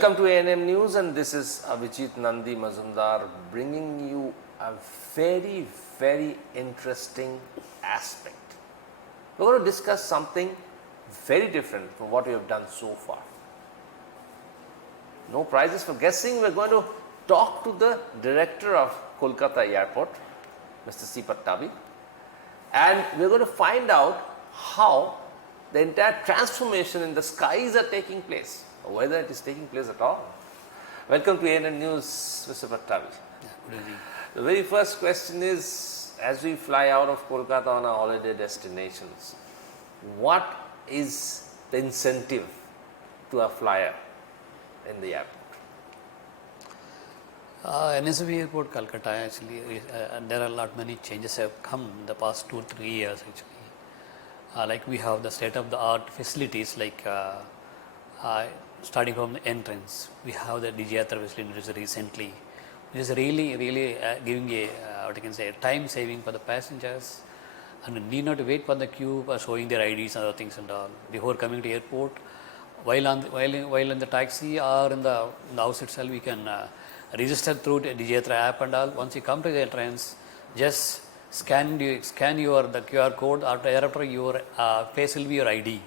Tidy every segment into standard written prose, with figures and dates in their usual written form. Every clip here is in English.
Welcome to A&M News, and this is Avijit Nandi Majumdar bringing you a very, very interesting aspect. We're going to discuss something very different from what we have done so far. No prizes for guessing. We're going to talk to the director of Kolkata Airport, Mr. C. Pattabhi, and we're going to find out how the entire transformation in the skies are taking place, or whether it is taking place at all. Welcome to A&M News, Mr. Pattabhi. Good evening. The very first question is, as we fly out of Kolkata on our holiday destinations, what is the incentive to a flyer in the airport? NSV Airport, Kolkata, actually, there are many changes have come in the past 2-3 years actually. Like we have the state-of-the-art facilities, like starting from the entrance, we have the Digiyatra facility recently, which is really giving a what you can say, time saving for the passengers, and need not wait for the queue for showing their IDs and other things and all before coming to airport. While in the taxi or in the house itself, we can register through the Digiyatra app and all. Once you come to the entrance, just scan the QR code. Thereafter, your face will be your ID,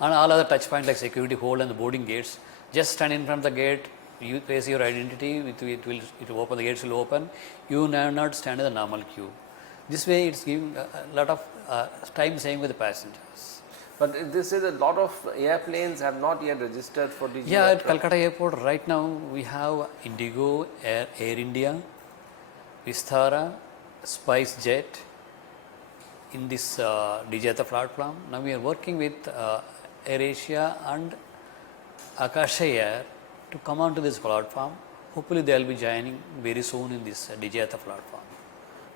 and all other touch points like security hold and the boarding gates. Just stand in front of the gate. You place your identity. It will open. The gates will open. You need not stand in the normal queue. This way, it's giving a lot of time saving with the passengers. But they say that a lot of airplanes have not yet registered for Digiyatra. Yeah, at Kolkata Airport right now we have Indigo, Air India, Vistara, SpiceJet in this Digiyatra platform. Now we are working with AirAsia and Akasha Air to come onto this platform. Hopefully they will be joining very soon in this Digiyatra platform.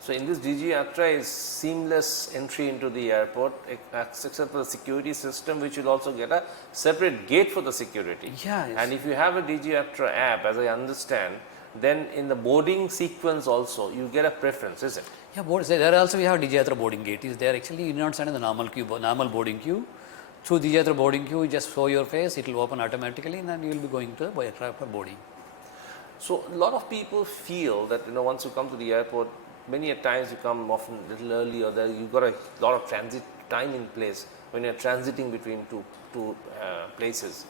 So in this Digiyatra is seamless entry into the airport, except for the security system, which will also get a separate gate for the security. Yeah, yes. And if you have a Digiyatra app, as I understand, then in the boarding sequence also, you get a preference, is it? Yeah, there also we have Digiyatra boarding gate. Is there actually you do not stand in the normal boarding queue. Through Digiyatra boarding queue, you just show your face, it will open automatically, and then you will be going to the aircraft for boarding. So a lot of people feel that once you come to the airport, many a times you come often a little early, or there you've got a lot of transit time in place when you're transiting between two places.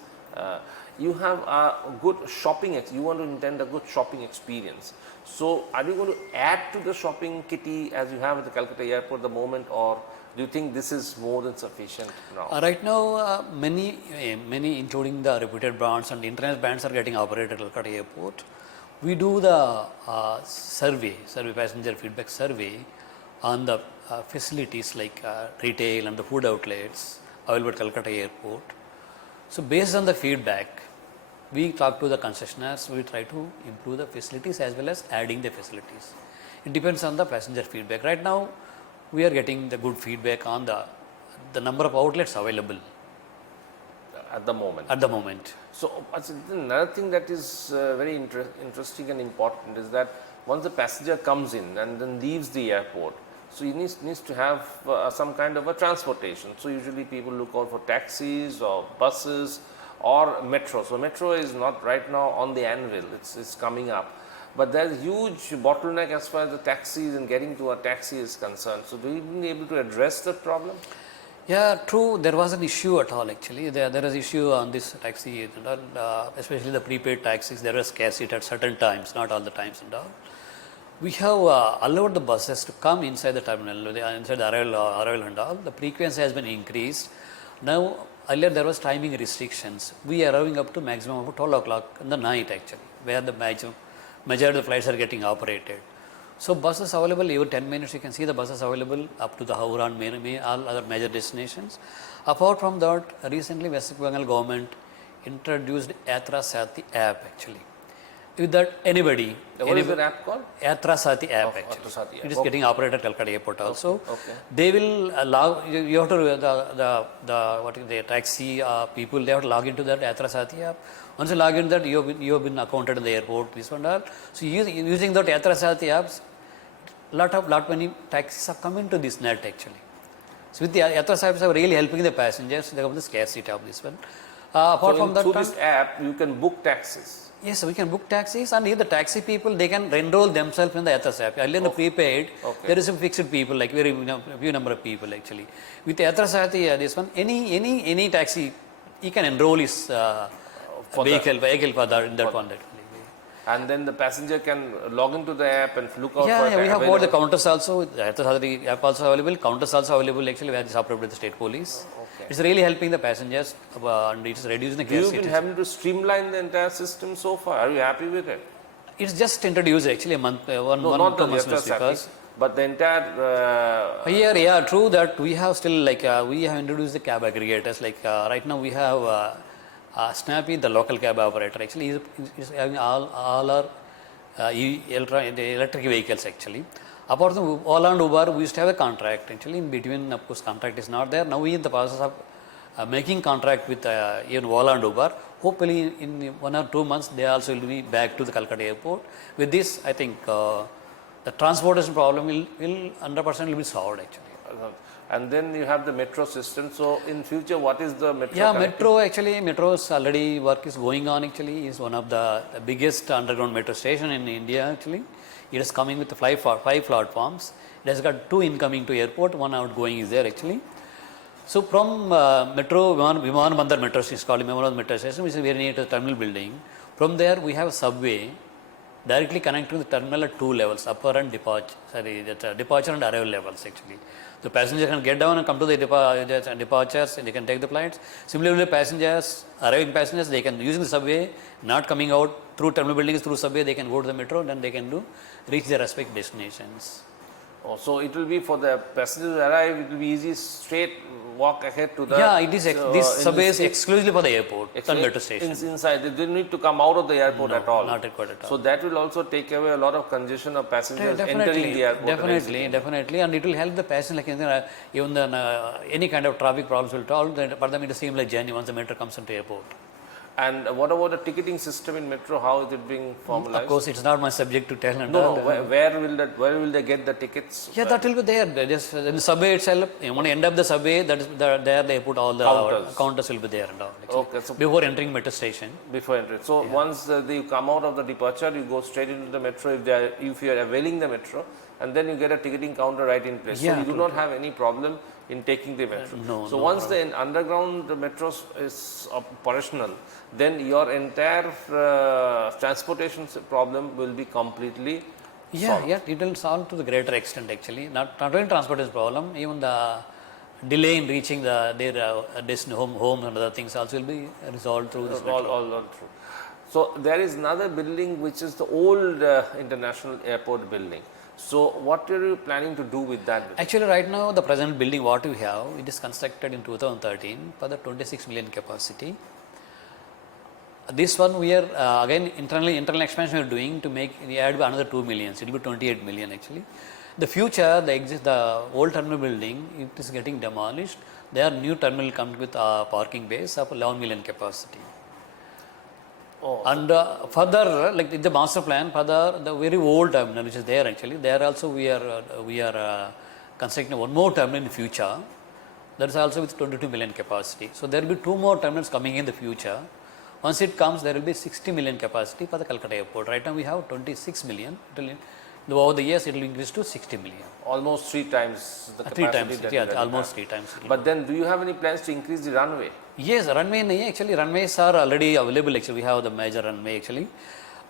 You have a good shopping, you want to intend a good shopping experience. So are you going to add to the shopping kitty as you have at the Calcutta airport at the moment, or do you think this is more than sufficient now? Right now, many including the reputed brands and internet brands are getting operated at Calcutta airport. We do the survey passenger feedback survey on the facilities like retail and the food outlets available at Calcutta airport. So based on the feedback, we talk to the concessionaires, we try to improve the facilities as well as adding the facilities. It depends on the passenger feedback. Right now, we are getting the good feedback on the number of outlets available. At the moment. So another thing that is very interesting and important is that once the passenger comes in and then leaves the airport, so he needs to have some kind of a transportation. So usually people look out for taxis or buses or metro. So metro is not right now on the anvil, it's coming up. But there is huge bottleneck as far as the taxis and getting to a taxi is concerned. So do you be able to address that problem? Yeah, true. There was an issue at all actually. There is issue on this taxi, especially the prepaid taxis. There was scarcity at certain times, not all the times and all. We have allowed the buses to come inside the terminal, inside the arrival and all. The frequency has been increased. Now, earlier there was timing restrictions. We are arriving up to maximum of 12 o'clock in the night actually, where the majority of the flights are getting operated. So buses available every 10 minutes, you can see the buses available up to the Howrah and all other major destinations. Apart from that, recently West Bengal government introduced Yatra Sati app actually. With that, anybody. What is the app called? Yatra Sati app actually. Sati app. It is getting operated at Calcutta airport also. Okay. They will allow, you have to, the taxi people, they have to log into that Yatra Sati app. Once you log into that, you have been accounted in the airport, this one and all. So using that Yatra Sati apps, lot many taxis have come into this net actually. So with the Yatra apps are really helping the passengers, they have the scarcity of this one. Apart from that, through this app, you can book taxis. yes, we can book taxis, and if the taxi people, they can enroll themselves in the Athas app. Earlier in the prepaid, there is a fixed people, like very few number of people actually. With the Athas app, this one, any taxi, he can enroll his vehicle for that, in that one. And then the passenger can log into the app and look out for Yeah, we have got the available. counters also. The Athas app also available. Counters also available actually, where it is operated by the state police. It's really helping the passengers, and it's reducing the You've chaos. been having to streamline the entire system so far. Are you happy with it? It's just introduced actually a month, one No, not 2 the months Yatra because. Saki, but the entire. Here, yeah, true that we have still like we have introduced the cab aggregators. Like right now we have Snappy, the local cab operator. Actually, is having all our the electric vehicles actually. Apart from Ola and Uber, we used to have a contract actually. In between, of course, contract is not there. Now we in the process of making contract with even Ola and Uber. Hopefully, in 1 or 2 months, they also will be back to the Kolkata airport. With this, I think the transportation problem will 100% will be solved actually. And then you have the metro system. So in future, what is the metro? Yeah, metro actually, metro's already work is going on actually. Is one of the biggest underground metro station in India actually. It is coming with 5 platforms. It has got 2 incoming to airport, 1 outgoing is there actually. So from metro, Viman Bandar metro station, is called Viman Bandar metro station, which is very near to the terminal building. From there, we have a subway directly connecting the terminal at 2 levels, upper and departure and arrival levels actually. The passenger can get down and come to the departures, and they can take the flights. Similarly, passengers, arriving passengers, they can using the subway, not coming out through terminal buildings, through subway, they can go to the metro, then they can reach their respective destinations. Oh, so it will be for the passengers to arrive, it will be easy, straight walk ahead to the. Yeah, it is. This subway is exclusively for the airport and metro station. Inside, they don't need to come out of the airport at all. Not required at all. So that will also take away a lot of congestion of passengers entering the airport. Definitely, and it will help the passenger. Like even any kind of traffic problems will solve. For them, it is seamless journey once the metro comes into airport. And what about the ticketing system in metro? How is it being formalized? Of course, it's not my subject to tell. Where will they get the tickets? Yeah, that will be there. Just in the subway itself, when you end up the subway, there they put all the counters will be there and all. Okay, so before entering metro station. Before entering. So once you come out of the departure, you go straight into the metro if you are availing the metro, and then you get a ticketing counter right in place. Yeah, so you do not have any problem in taking the metro. Once the underground metro is operational, then your entire transportation problem will be completely solved. Yeah, it will solve to the greater extent actually. Not only transportation problem, even the delay in reaching their home and other things also will be resolved through this metro. All through. So there is another building which is the old international airport building. So what are you planning to do with that building? Actually, right now the present building what we have, it is constructed in 2013 for the 26 million capacity. This one we are again internal expansion we are doing to add another 2 million. It will be 28 million actually. The future, the old terminal building, it is getting demolished. There new terminal comes with parking base of 11 million capacity. And further, like in the master plan, further the very old terminal which is there actually, there also we are constructing one more terminal in the future. That is also with 22 million capacity. So there will be 2 more terminals coming in the future. Once it comes, there will be 60 million capacity for the Kolkata airport. Right now we have 26 million. Over the years, it will increase to 60 million. Almost 3 times the capacity. 3 times, yeah, almost 3 times. But then, do you have any plans to increase the runway? Yes, runways are already available. Actually, we have the major runway. Actually,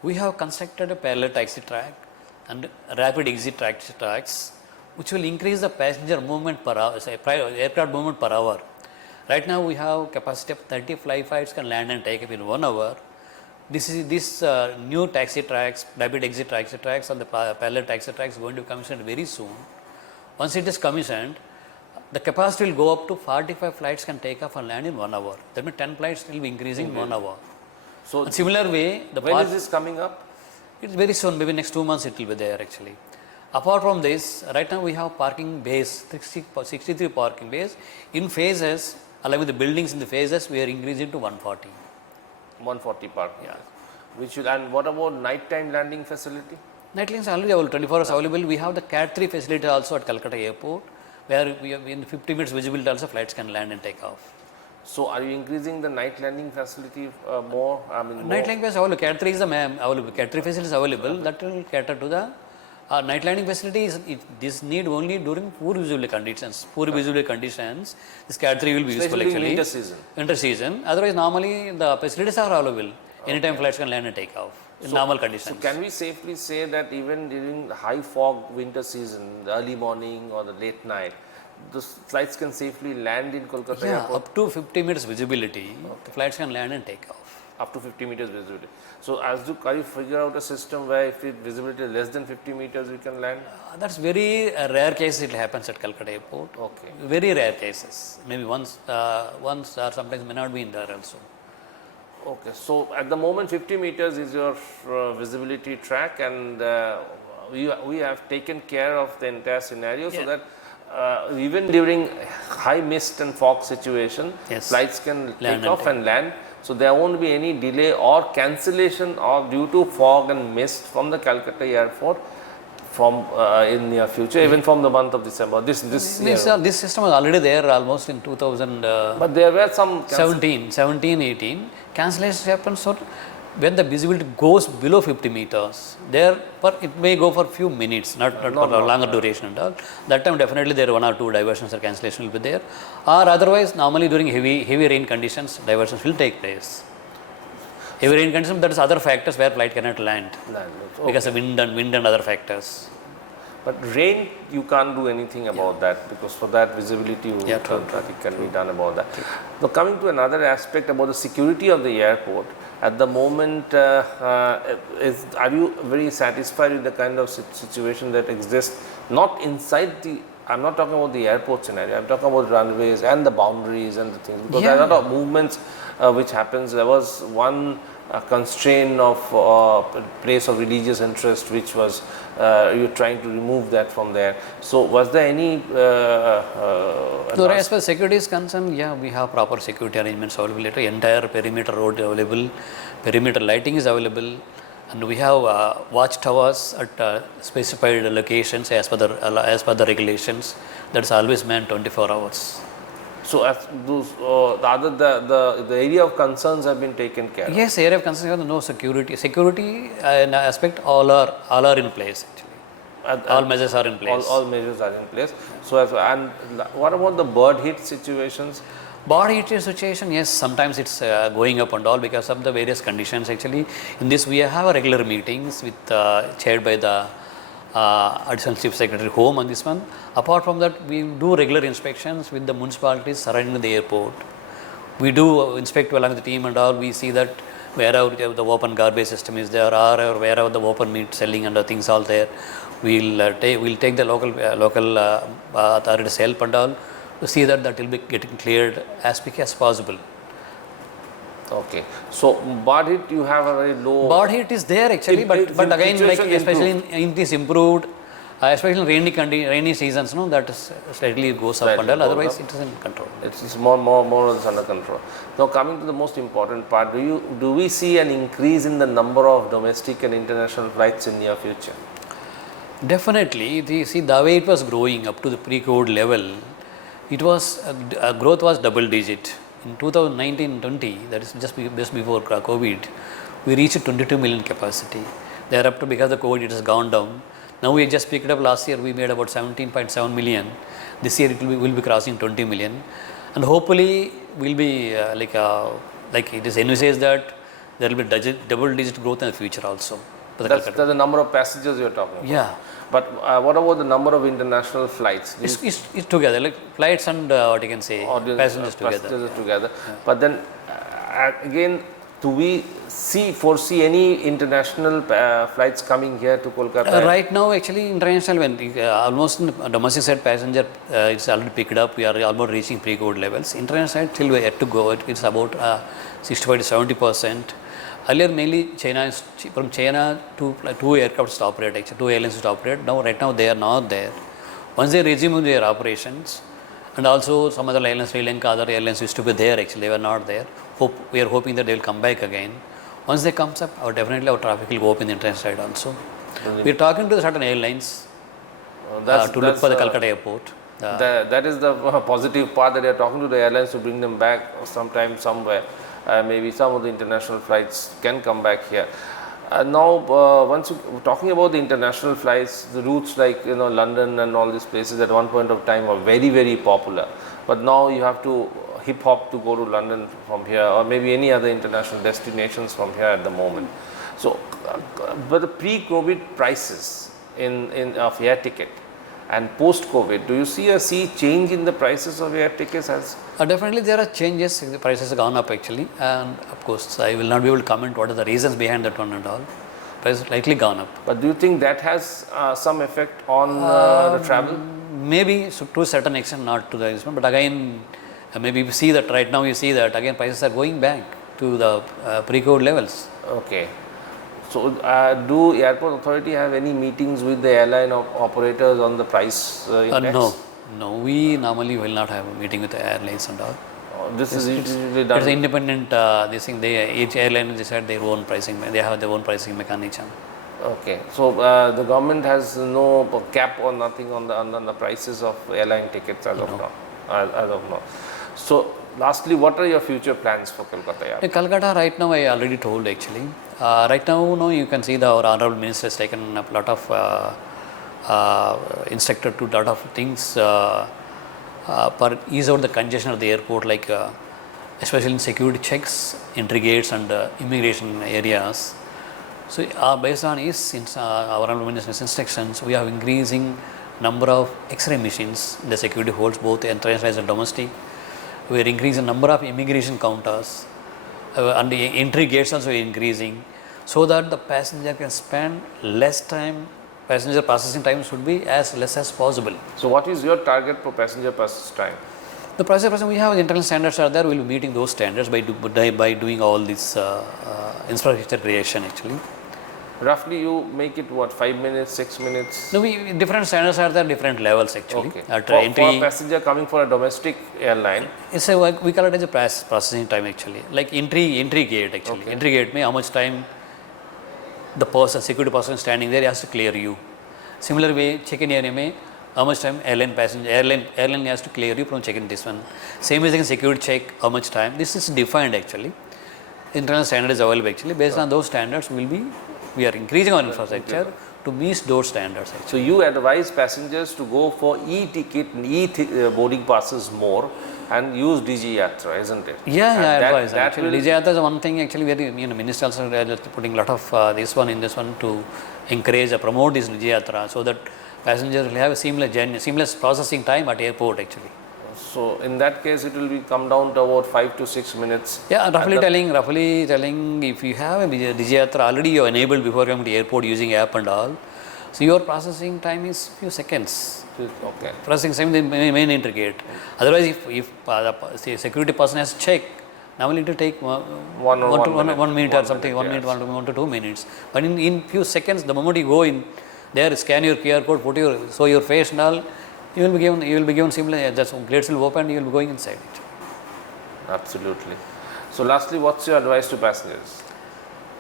we have constructed a parallel taxi track and rapid exit tracks, which will increase the passenger movement per hour, aircraft movement per hour. Right now, we have capacity of 30 flights can land and take up in 1 hour. This new taxi tracks, rapid exit taxi tracks, and the parallel taxi tracks going to be commissioned very soon. Once it is commissioned, the capacity will go up to 45 flights can take off and land in 1 hour. That means 10 flights will be increasing in 1 hour. So, in similar way, when is this coming up? It's very soon, maybe next 2 months it will be there actually. Apart from this, right now we have parking bays, 63 parking bays. In phases, along with the buildings in the phases, we are increasing to 140. 140 parking. Yeah. And what about nighttime landing facility? Night lanes are already available, 24 hours available. We have the Cat 3 facility also at Kolkata airport, where we have in 50 minutes visibility also flights can land and take off. So are you increasing the night landing facility more? I mean, Night landing facility available. Cat 3 is available. Cat 3 facility is available. That will cater to the night landing facility. This need only during poor visibility conditions. Poor visibility conditions, this Cat 3 will be useful actually. Winter season. Winter season. Otherwise, normally the facilities are available. Anytime flights can land and take off in normal conditions. So can we safely say that even during the high fog winter season, the early morning or the late night, the flights can safely land in Kolkata airport? Up to 50 meters visibility, the flights can land and take off. Up to 50 meters visibility. So can you figure out a system where if visibility is less than 50 meters, we can land? That's very rare cases it happens at Kolkata airport. Okay. Very rare cases. Maybe once or sometimes may not be in there also. Okay. So at the moment 50 meters is your visibility track, and we have taken care of the entire scenario so that even during high mist and fog situation, flights can take off and land. So there won't be any delay or cancellation or due to fog and mist from the Calcutta airport from in near future, even from the month of December. This system was already there almost in 2000. But there were some 17, 18 cancellations happen. So when the visibility goes below 50 meters, it may go for few minutes, not for a longer duration and all. That time definitely there are one or two diversions or cancellation will be there. Or otherwise, normally during heavy rain conditions, diversions will take place. Heavy rain conditions, that is other factors where flight cannot land. Because of wind and other factors. But rain, you can't do anything about that, because for that visibility, nothing can be done about that. Now coming to another aspect about the security of the airport, at the moment, are you very satisfied with the kind of situation that exists, not inside the, I'm not talking about the airport scenario, I'm talking about runways and the boundaries and the things, because there are a lot of movements which happens. There was one constraint of place of religious interest, which was you're trying to remove that from there. So was there any so as far as security is concerned, we have proper security arrangements available. Entire perimeter road available, perimeter lighting is available, and we have watch towers at specified locations as per the regulations. That's always manned 24 hours. So as those the area of concerns have been taken care of. Yes, area of concerns, no security. Security aspect all are in place actually. All measures are in place. All measures are in place. So and what about the bird hit situations? Bird hit situation, yes, sometimes it's going up and all because of the various conditions actually. In this we have regular meetings with chaired by the Additional Chief Secretary Home on this one. Apart from that, we do regular inspections with the municipalities surrounding the airport. We do inspect along the team and all. We see that wherever the open garbage system is there, or wherever the open meat selling and things all there, we'll take the local authorities' help and all to see that will be getting cleared as quick as possible. Okay, so bird hit, you have a very low. Bird hit is there actually, but again, like especially in this improved, especially in rainy seasons, that is slightly goes up and all. Otherwise, it is in control. It's more or less under control. Now, coming to the most important part, do we see an increase in the number of domestic and international flights in near future? Definitely. The way it was growing up to the pre-COVID level, it was growth was double digit. In 2019-20, that is just before COVID, we reached 22 million capacity. Thereafter, because of COVID, it has gone down. Now we just picked up last year, we made about 17.7 million. This year, will be crossing 20 million. And hopefully, we'll be like it is envisaged that there will be double digit growth in the future also. That's the number of passengers you're talking about. Yeah. But what about the number of international flights? It's together, like flights and what you can say, passengers together. Yeah. But then again, do we foresee any international flights coming here to Kolkata? Right now, actually, international, almost domestic side passenger, it's already picked up. We are almost reaching pre-COVID levels. International side, till we yet to go. It's about 65 to 70%. Earlier, mainly from China, two aircraft to operate, actually, two airlines to operate. Right now, they are not there. Once they resume their operations, and also some other airlines, Sri Lanka, other airlines used to be there, actually, they were not there. We are hoping that they will come back again. Once they comes up, definitely our traffic will go up in the international side also. We are talking to certain airlines to look for the Kolkata airport. That is the positive part, that you are talking to the airlines to bring them back sometime somewhere. Maybe some of the international flights can come back here. Now, once you talking about the international flights, the routes like London and all these places at one point of time were very, very popular. But now you have to hip hop to go to London from here, or maybe any other international destinations from here at the moment. So, but the pre-COVID prices of air ticket and post-COVID, do you see change in the prices of air tickets? Definitely there are changes. The prices have gone up actually, and of course I will not be able to comment what are the reasons behind that one and all. Prices slightly gone up. But do you think that has some effect on the travel? Maybe to a certain extent, not to the extent, but again, maybe you see that right now, you see that again prices are going back to the pre-COVID levels. Okay. So, do airport authority have any meetings with the airline operators on the price index? No. We normally will not have a meeting with the airlines and all. This is usually done. It's an independent. Each airline decide their own pricing. They have their own pricing mechanism. Okay. So, the government has no cap or nothing on the prices of airline tickets as of now. As of now. So, lastly, what are your future plans for Kolkata Airport? In Kolkata, right now, I already told actually. Right now, you can see our honorable minister has taken a lot of instructed to lot of things for ease out the congestion of the airport, like especially in security checks, entry gates, and immigration areas. So, based on our honorable minister's instructions, we are increasing number of X-ray machines. The security holds both international and domestic. We are increasing number of immigration counters, and the entry gates also increasing, so that the passenger can spend less time. Passenger processing time should be as less as possible. So, what is your target for passenger process time? The processing, we have internal standards are there. We will be meeting those standards by doing all this infrastructure creation actually. Roughly, you make it what, 5 minutes, 6 minutes? No, different standards are there, different levels actually. Okay. For a passenger coming for a domestic airline, it's we call it as a processing time actually. Like entry gate actually. Okay. Entry gate, how much time the security person standing there has to clear you. Similar way, check-in area, how much time airline has to clear you from check-in this one. Same as in security check, how much time. This is defined actually. Internal standard is available actually. Based on those standards, we are increasing our infrastructure to meet those standards actually. So, you advise passengers to go for e-ticket and e-boarding passes more and use DG Yatra, isn't it? Yeah, advise. Actually, DG Yatra is one thing actually where minister also putting a lot of this one to encourage or promote this DG Yatra, so that passengers will have a seamless processing time at airport actually. So, in that case, it will come down to about 5 to 6 minutes. Yeah, roughly telling, if you have a DG Yatra already you are enabled before coming to airport using app and all, so your processing time is few seconds. Okay. Processing time the main entry gate. Otherwise, if the security person has to check, normally it will take 1 minute or something, 1 minute, 1 to 2 minutes. But in few seconds, the moment you go in there, scan your QR code, show your face and all, you will be given similar. The gates will open, you will be going inside it. Absolutely. So, lastly, what's your advice to passengers?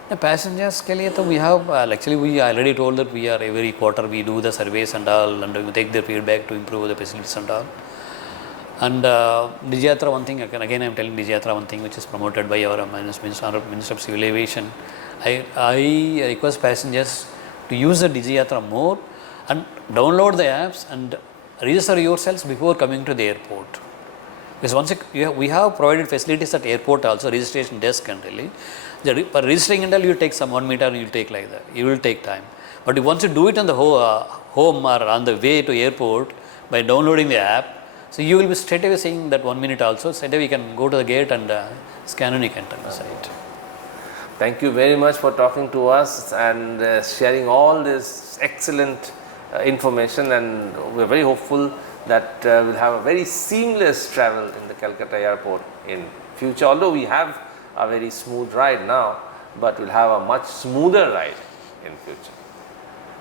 The passengers ke liye to we have actually we already told that we are every quarter we do the surveys and all, and we take their feedback to improve the facilities and all. And DG Yatra, one thing again I am telling DG Yatra one thing which is promoted by our Minister of Civil Aviation. I request passengers to use the DG Yatra more and download the apps and register yourselves before coming to the airport. Because once we have provided facilities at airport also, registration desk and really. For registering and all, you take some 1 meter, you will take like that. You will take time. But once you do it on the home or on the way to airport by downloading the app, so you will be straight away seeing that 1 minute also. Straight away you can go to the gate and scan and you can turn inside. Thank you very much for talking to us and sharing all this excellent information, and we are very hopeful that we'll have a very seamless travel in the Kolkata airport in future. Although we have a very smooth ride now, but we'll have a much smoother ride in future.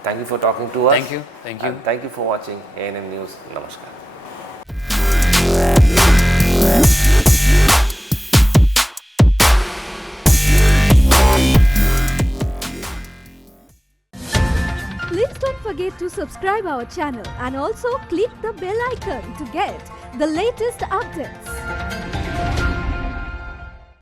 Thank you for talking to us. Thank you. And thank you for watching ANM News. Namaskar. Please don't forget to subscribe our channel and also click the bell icon to get the latest updates.